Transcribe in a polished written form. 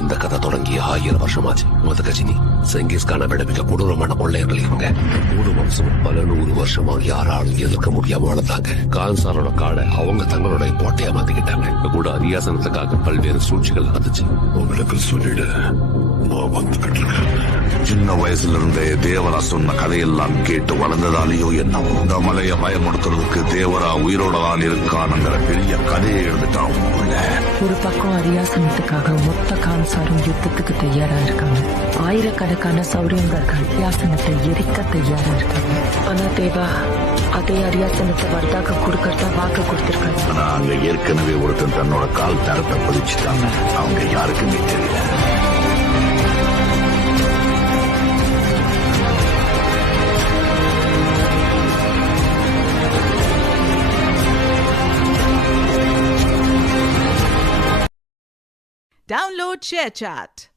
இந்த கதை தொடங்கி 1000 வருஷமாச்சு. கஜினி செங்கிஸ்கான விட மிக கொடூரமான கொள்ளையர்கள் இவங்க. 3 வருஷம் பல 100 வருஷமா யாராலும் எதிர்க்க முடியாம வளர்ந்தாங்க. கான்சாரோட காடை அவங்க தங்களுடைய கோட்டையா மாத்திக்கிட்டாங்க. கூட அரியாசனத்துக்காக பல்வேறு சூழ்ச்சிகள் நடந்துச்சு. உங்களுக்கு சொல்லிடு, நான் வந்துகிட்டு இருக்கேன். சின்ன வயசுல இருந்தே தேவரா சொன்ன கதையெல்லாம் கேட்டு வளர்ந்ததாலேயோ என்னவோ இந்த மலைய பயமுடுத்துறதுக்கு தேவரா உயிரோடதான் இருக்கானுங்கிற பெரிய கதையை எழுந்துட்டான். ஒரு பக்கம் அரியாசனத்துக்காக மொத்த கான்சாரும் யுத்தத்துக்கு தயாரா இருக்காங்க. ஆயிரக்கணக்கான சௌரியங்கர்கள் அரியாசனத்தை எரிக்க தயாரா இருக்காங்க. ஆனா தேவா அதே அரியாசனத்தை வர்த்தாக கொடுக்கறதா வாக்கு கொடுத்திருக்காங்க. ஆனா அங்க ஏற்கனவே ஒருத்தன் தன்னோட கால் தரத்தை பதிச்சுட்டாங்க. அவங்க யாருக்குமே தெரியல. Download ShareChat.